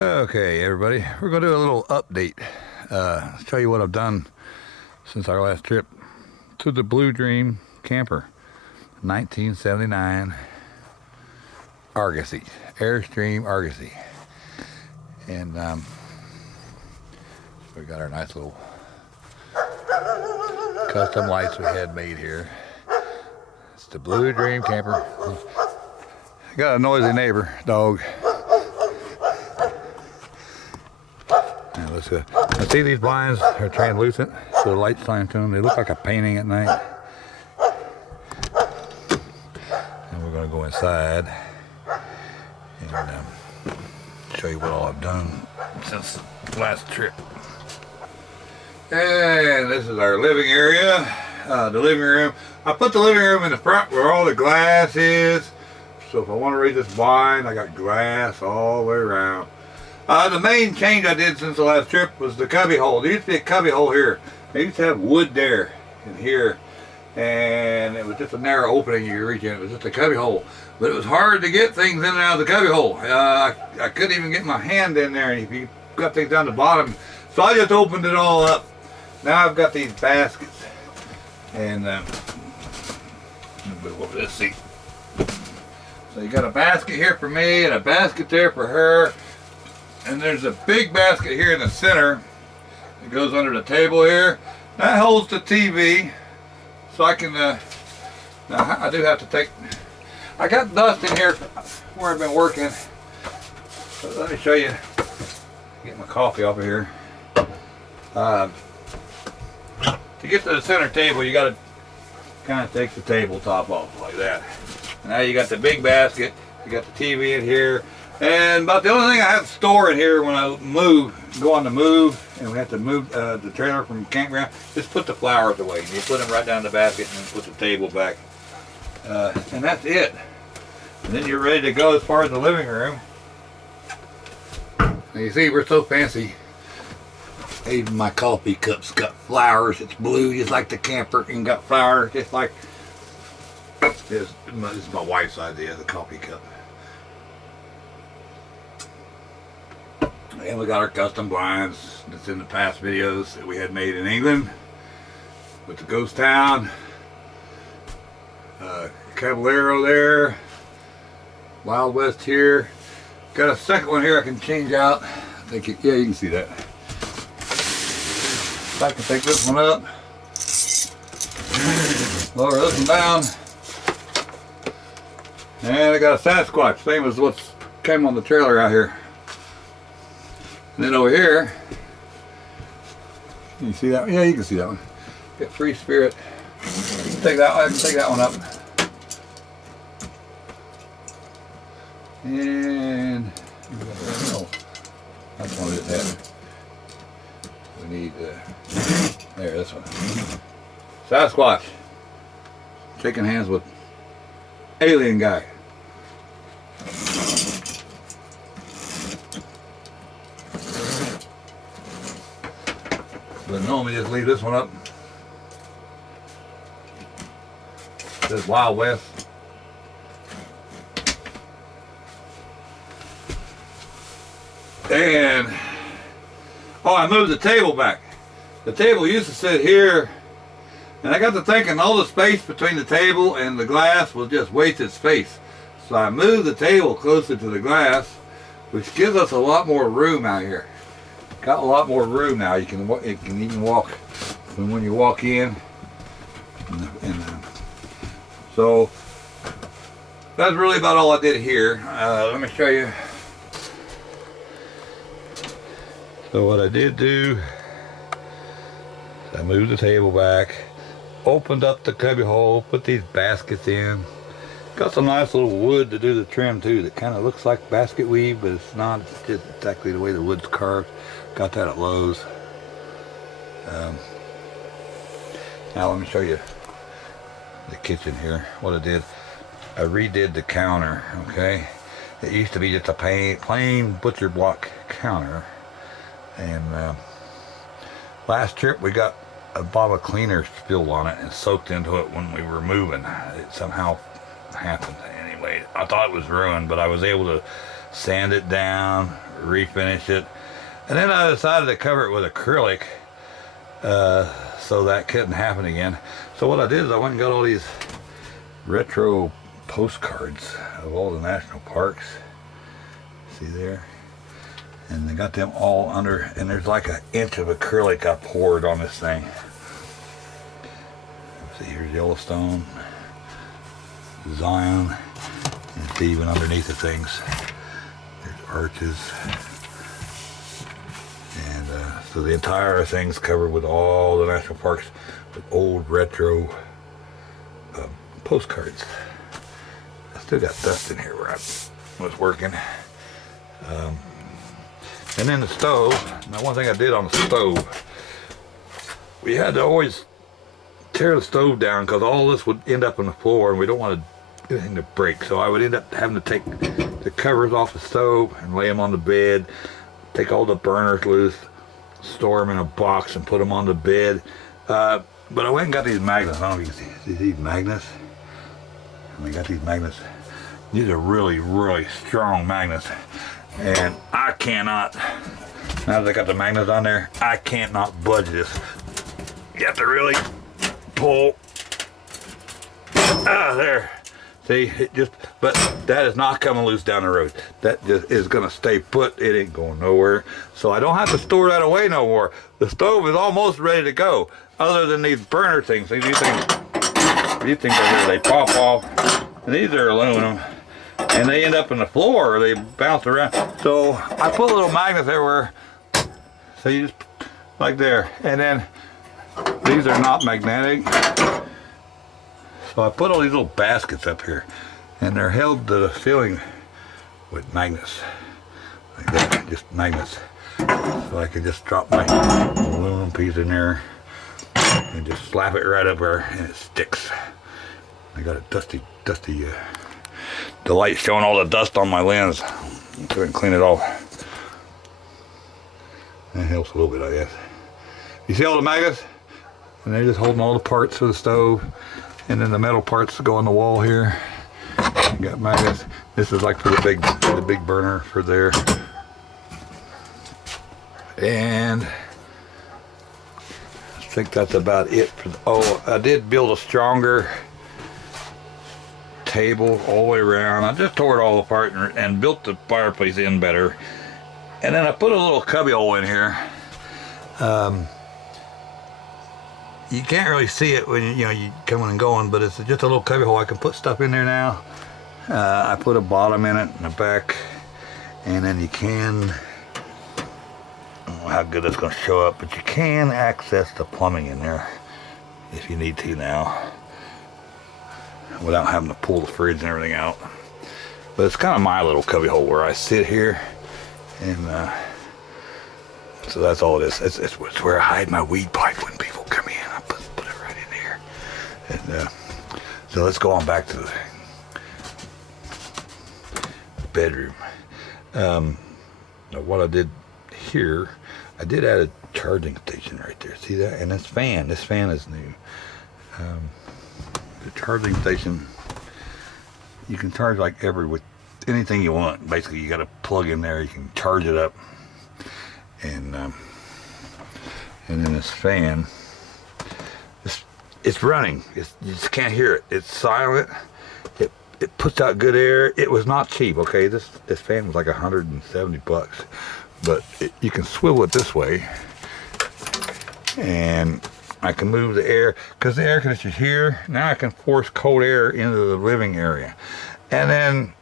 Okay, everybody, we're going to do a little update. Tell you what I've done since our last trip to the Blue Dream camper, 1979 Argosy, Airstream Argosy. And we got our nice little custom lights we had made here. It's the Blue Dream camper. Got a noisy neighbor, dog. Now see these blinds are translucent, so the light shines to them. They look like a painting at night. And we're going to go inside and show you what all I've done since the last trip. And this is our living area, the living room. I put the living room in the front where all the glass is. So if I want to read this blind, I got glass all the way around. The main change I did since the last trip was the cubby hole. There used to be a cubby hole here. They used to have wood there and here, and it was just a narrow opening you could reach in. It was just a cubby hole, but it was hard to get things in and out of the cubby hole. I couldn't even get my hand in there, and if you got things down the bottom, so I just opened it all up. Now I've got these baskets, and let me move over this seat. So you got a basket here for me, and a basket there for her. And there's a big basket here in the center. It goes under the table here. That holds the TV. So I can, now I do have to take, I got dust in here where I've been working. So let me show you, get my coffee off of here. To get to the center table, you got to kind of take the tabletop off like that. Now you got the big basket, you got the TV in here. And about the only thing I have to store in here when I go on the move, and we have to move the trailer from the campground, just put the flowers away. You put them right down in the basket and then put the table back. And that's it. And then you're ready to go as far as the living room. Now you see, we're so fancy. Even my coffee cup's got flowers. It's blue just like the camper, and got flowers just like this is my wife's idea, the coffee cup. And we got our custom blinds that's in the past videos that we had made in England with the ghost town, Caballero there, Wild West here. Got a second one here I can change out. I think yeah, you can see that. If I can take this one up, lower this one down, and I got a Sasquatch, same as what's came on the trailer out here. And then over here, can you see that one? Yeah, you can see that one. Get Free Spirit. Take that one. I can take that one up. And oh, that's one of it. We need there, this one. Sasquatch. Shaking hands with alien guy. But normally just leave this one up. It says Wild West. And oh, I moved the table back. The table used to sit here, and I got to thinking all the space between the table and the glass was just wasted space. So I moved the table closer to the glass, which gives us a lot more room out here. Got a lot more room now. You can even walk when you walk in. So that's really about all I did here. Let me show you. So what I did do, I moved the table back, opened up the cubby hole, put these baskets in. Got some nice little wood to do the trim too that kind of looks like basket weave, but it's not. It's just exactly the way the wood's carved. Got that at Lowe's. Now let me show you the kitchen here. What I did, I redid the counter. Okay, it used to be just a plain butcher block counter, and last trip we got a bottle of cleaner spilled on it and soaked into it when we were moving. It somehow happened anyway. I thought it was ruined, but I was able to sand it down, refinish it. And then I decided to cover it with acrylic so that couldn't happen again. So what I did is I went and got all these retro postcards of all the national parks. See there? And they got them all under, and there's like an inch of acrylic I poured on this thing. See, here's Yellowstone, Zion, and see even underneath the things, there's arches. And so the entire thing's covered with all the national parks with old retro postcards. I still got dust in here where I was working. And then the stove. Now, one thing I did on the stove, we had to always tear the stove down because all this would end up on the floor, and we don't want anything to break. So I would end up having to take the covers off the stove and lay them on the bed, take all the burners loose, store them in a box, and put them on the bed. But I went and got these magnets. I don't know if you can see these magnets. I got these magnets. These are really, really strong magnets. And I cannot, now that I got the magnets on there, I can't not budge this. You have to really pull. There. See, it just, but that is not coming loose down the road. That just is gonna stay put. It ain't going nowhere. So I don't have to store that away no more. The stove is almost ready to go, other than these burner things. These things over here, they pop off. And these are aluminum. And they end up in the floor, or they bounce around. So I put little magnets everywhere. So you just, like there. And then these are not magnetic. So I put all these little baskets up here. And they're held to the ceiling with magnets. Like that, just magnets. So I can just drop my aluminum piece in there and just slap it right up there, and it sticks. I got a dusty, the light's showing all the dust on my lens. Go ahead and clean it off. That helps a little bit, I guess. You see all the magnets? And they're just holding all the parts for the stove. And then the metal parts go on the wall here. You got magnets. This is like for the big burner for there. And I think that's about it. Oh, I did build a stronger table all the way around. I just tore it all apart and built the fireplace in better. And then I put a little cubby hole in here. You can't really see it when you coming and going, but it's just a little cubby hole. I can put stuff in there now. I put a bottom in it and a back, and then you can, I don't know how good that's going to show up, but you can access the plumbing in there if you need to now, without having to pull the fridge and everything out. But it's kind of my little cubby hole where I sit here, and so that's all it is. It's where I hide my weed pipe when people come in. I put it right in here. And so let's go on back to the bedroom. What I did here, I did add a charging station right there. See that? And this fan is new. The charging station, you can charge like with anything you want. Basically, you got to plug in there, you can charge it up. And then this fan, it's running. You just can't hear it. It's silent. It puts out good air. It was not cheap. Okay, this fan was like $170, but you can swivel it this way, and I can move the air because the air conditioner's here. Now I can force cold air into the living area, and then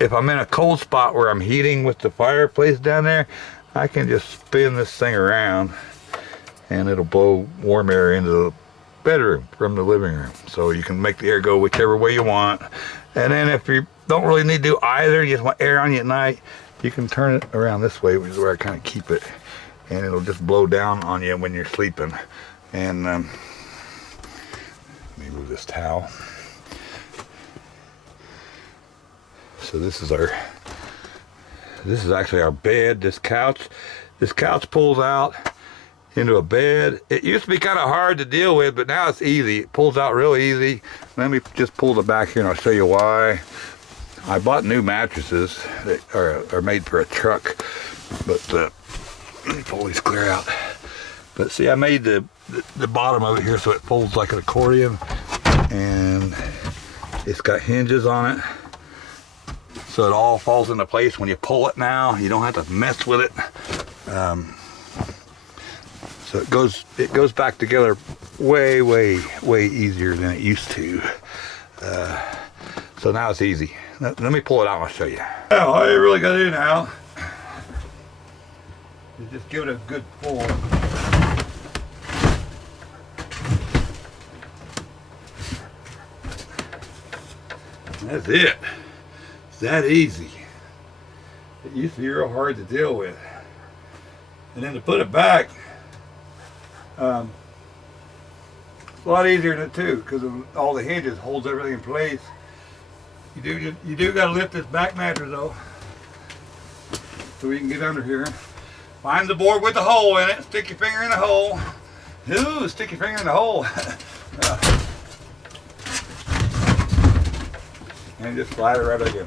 if I'm in a cold spot where I'm heating with the fireplace down there, I can just spin this thing around and it'll blow warm air into the bedroom from the living room. So you can make the air go whichever way you want. And then if you don't really need to do either, you just want air on you at night, you can turn it around this way, which is where I kind of keep it. And it'll just blow down on you when you're sleeping. And let me move this towel. So this is actually our bed. This couch pulls out into a bed. It used to be kind of hard to deal with, but now it's easy. It pulls out real easy. Let me just pull the back here and I'll show you why. I bought new mattresses that are made for a truck, but let me pull these clear out. But see, I made the bottom of it here so it folds like an accordion, and it's got hinges on it, so it all falls into place when you pull it now. You don't have to mess with it. So it goes back together way easier than it used to. So now it's easy. Let me pull it out and I'll show you. Now, all you really gotta do now is just give it a good pull. That's it. It's that easy. It used to be real hard to deal with. And then to put it back, it's a lot easier than too, because all the hinges holds everything in place. You do got to lift this back mattress though, so we can get under here. Find the board with the hole in it. Stick your finger in the hole. Ooh, stick your finger in the hole. And just slide it right back in.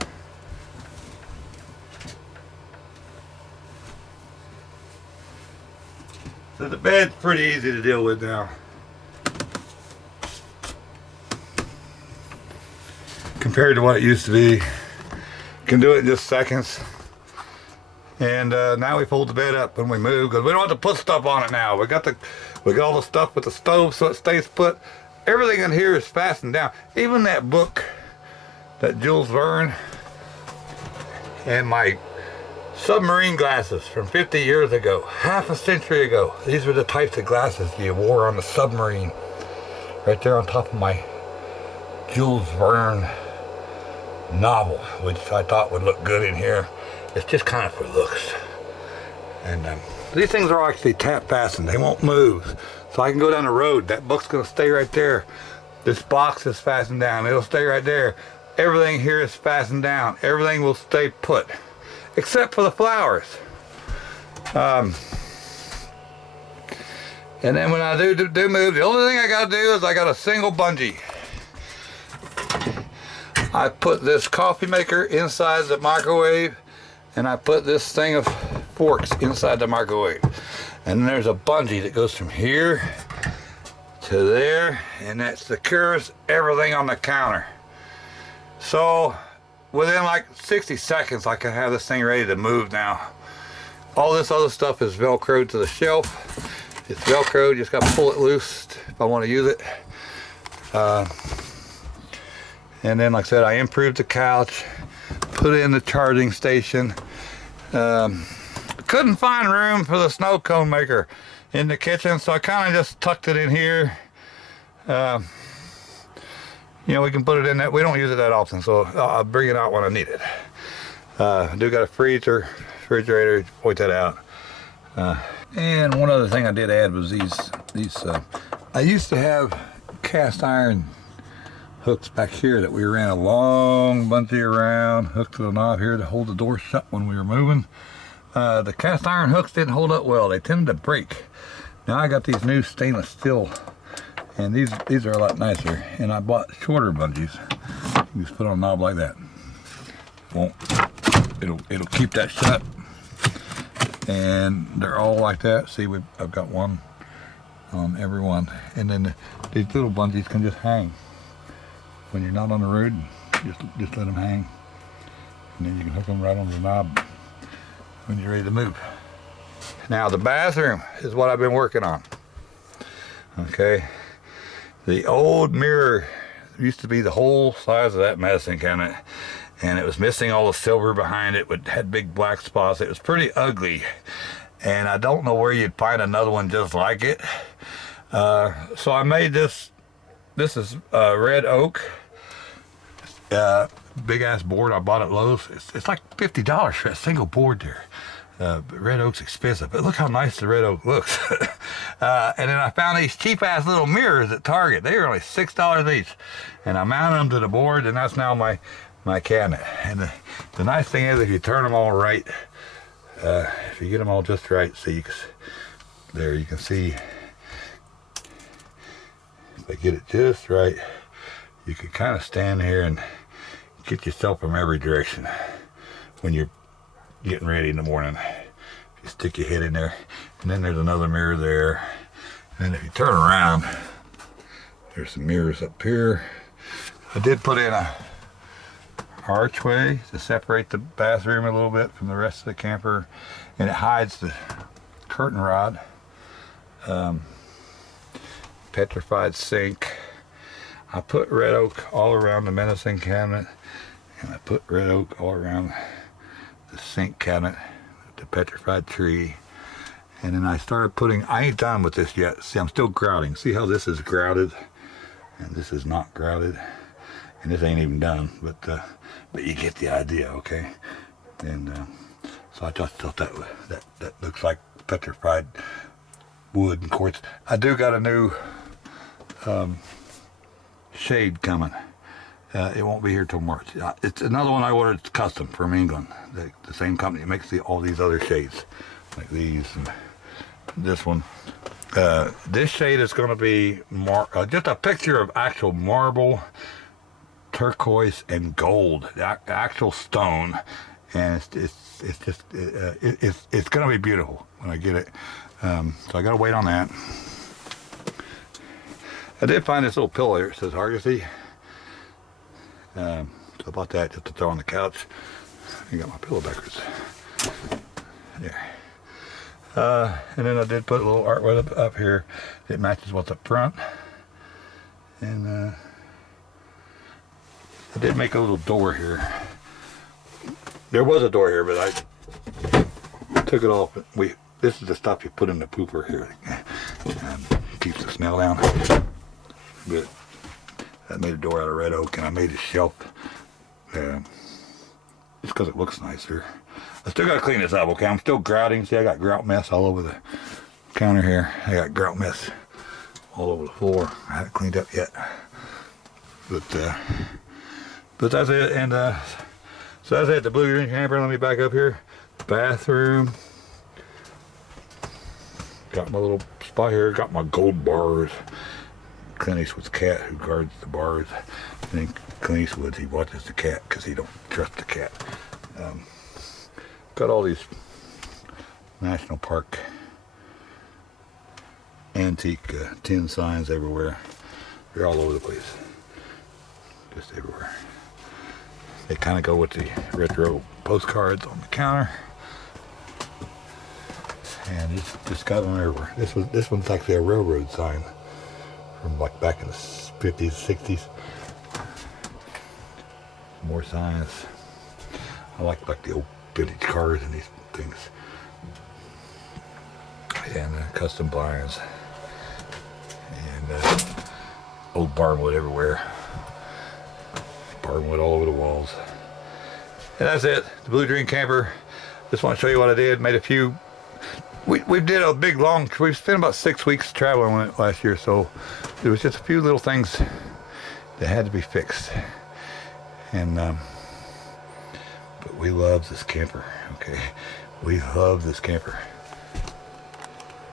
So the bed's pretty easy to deal with now, compared to what it used to be. Can do it in just seconds. And now we fold the bed up when we move, because we don't have to put stuff on it now. We got all the stuff with the stove so it stays put. Everything in here is fastened down. Even that book that Jules Verne, and my submarine glasses from 50 years ago, half a century ago. These were the types of glasses you wore on the submarine. Right there on top of my Jules Verne novel, which I thought would look good in here. It's just kind of for looks. And these things are actually tap fastened. They won't move. So I can go down the road. That book's gonna stay right there. This box is fastened down. It'll stay right there. Everything here is fastened down. Everything will stay put, except for the flowers. And then when I do move, the only thing I gotta do is I got a single bungee. I put this coffee maker inside the microwave, and I put this thing of forks inside the microwave. And then there's a bungee that goes from here to there, and that secures everything on the counter. So within like 60 seconds, I can have this thing ready to move now. All this other stuff is Velcroed to the shelf. It's Velcroed, just got to pull it loose if I want to use it. And then, like I said, I improved the couch, put in the charging station. Couldn't find room for the snow cone maker in the kitchen, so I kind of just tucked it in here. You know, we can put it in that. We don't use it that often, so I'll bring it out when I need it. I do got a refrigerator, point that out. And one other thing I did add was these. I used to have cast iron hooks back here that we ran a long bungee around, hooked to the knob here to hold the door shut when we were moving. The cast iron hooks didn't hold up well. They tended to break. Now I got these new stainless steel, and these are a lot nicer. And I bought shorter bungees. You just put on a knob like that. It'll keep that shut. And they're all like that. See, I've got one on every one. And then these little bungees can just hang. When you're not on the road, just let them hang. And then you can hook them right on the knob when you're ready to move. Now the bathroom is what I've been working on. Okay. The old mirror used to be the whole size of that medicine cabinet, and it was missing all the silver behind it. It had big black spots. It was pretty ugly, and I don't know where you'd find another one just like it. So I made this. This is red oak, big ass board. I bought at Lowe's. It's like $50 for a single board there. Red oak's expensive, but look how nice the red oak looks. And then I found these cheap ass little mirrors at Target. They were only $6 each, and I mounted them to the board, and that's now my cabinet. And the nice thing is, if you turn them all right, if you get them all just right, see, there you can see. If I get it just right, you can kind of stand here and get yourself from every direction when you're getting ready in the morning. You stick your head in there, and then there's another mirror there. And if you turn around, there's some mirrors up here. I did put in a archway to separate the bathroom a little bit from the rest of the camper, and it hides the curtain rod. Petrified sink. I put red oak all around the medicine cabinet, and I put red oak all around the sink cabinet, the petrified tree. And then I started putting, I ain't done with this yet. See, I'm still grouting. See how this is grouted and this is not grouted, and this ain't even done, but you get the idea, okay? And so I just thought that looks like petrified wood and quartz. I do got a new shade coming. It won't be here till March. It's another one I ordered custom from England. The same company that makes all these other shades, like these and this one. This shade is going to be just a picture of actual marble, turquoise, and gold, the actual stone, and it's going to be beautiful when I get it. So I got to wait on that. I did find this little pillow here. It says Argosy. So I bought that just to throw on the couch. I got my pillow backwards. There. And then I did put a little artwork up here. It matches what's up front. And I did make a little door here. There was a door here, but I took it off. This is the stuff you put in the pooper here. Keeps the smell down. But I made a door out of red oak, and I made a shelf just because it looks nicer. I still got to clean this up, okay? I'm still grouting. See, I got grout mess all over the counter here. I got grout mess all over the floor. I haven't cleaned up yet. But that's it. And so that's it. The blue green camper. Let me back up here. Bathroom. Got my little spot here. Got my gold bars. Clint Eastwood's cat who guards the bars. And then Clint Eastwood, he watches the cat because he don't trust the cat. Got all these National Park antique tin signs everywhere. They're all over the place. Just everywhere. They kind of go with the retro postcards on the counter. And just got them everywhere. This one's actually a railroad sign from like back in the 50s, 60s. More signs. I like the old vintage cars and these things. And custom blinds. And old barnwood everywhere. Barnwood all over the walls. And that's it. The Blue Dream camper. Just want to show you what I did. Made a few. We did a big long. We spent about 6 weeks traveling on it last year, so there was just a few little things that had to be fixed. And but we love this camper. Okay, we love this camper.